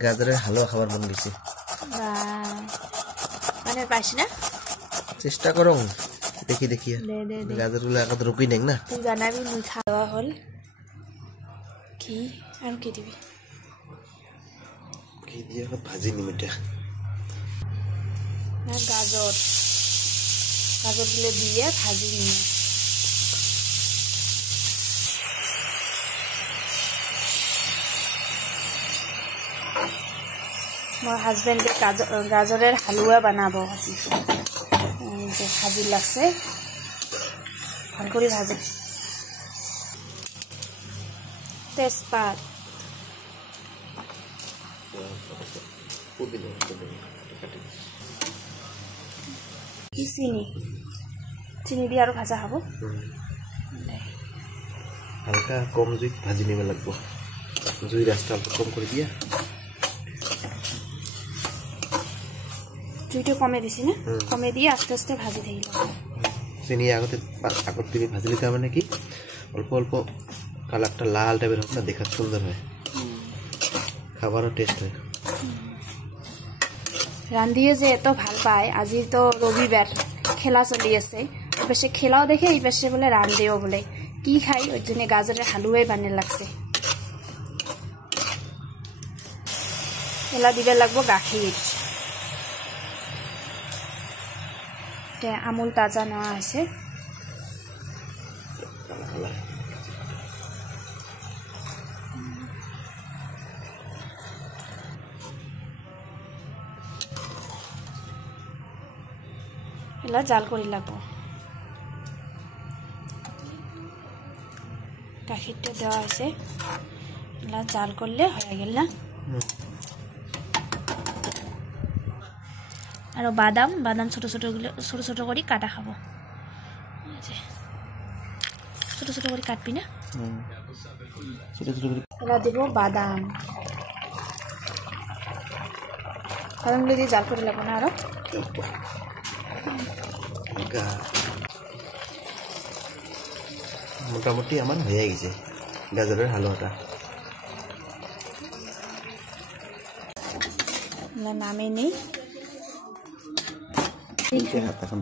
গাজরের হালুয়া খাবার মন গেছে মানে পাইছ না চেষ্টা করো দেখি দেখি গাজরগুলো একদম রুকি নেই না তুই বানাবি মুই খাওয়া হল কি আর কি দিবি কি দিয়ে ভাজি নিমিটা না গাজর গাজরগুলো দিয়ে ভাজি নিয়ে मोर हाजबेंडे गाजरेर हालुआ बनाबो जे भाजी लागছে ভাল করে ভাজে তেজপাত চিনি দিয়ে আর ভাজা হবো হালকা কম জুই ভাজি নিবে লাগবো জুই রাস্তা অল্প কম করে দিয়া জুইটো কমে দিছি না কমে দিয়ে আস্তে আস্তে ভাজি দেই চিনি আগতে তিনি ভাজি লিতা মানে কি অল্প অল্প কালারটা লাল টাইপের হোক না দেখা সুন্দর হয় খাবারও টেস্ট হয় রান্ধিয়ে যে এত ভাল পায় আজি তো রবিবার খেলা চলি আছে বেশি খেলাও দেখে এই বেশি বলে রান্ধিও বলে কি খাই ওই জন্য গাজরের হালুয়াই বানিয়ে লাগছে এলা দিবে লাগবো গাখির আমুল তাজা নেওয়া আছে এলা জাল করে লাগবো গাখিরটা দেওয়া আছে এলা জাল করলে হয়ে গেল না আর বাদাম বাদাম ছোট ছোট করে কাটা খাবো ছোট ছোট করে কাটবি না ছোট ছোট করে এলা দেব বাদাম বাদামগুলো দিয়ে জাল করে লাগবো না আরো মোটামুটি আমার হয়ে গেছে গাজরের হালুয়াটা নামে নেই এখন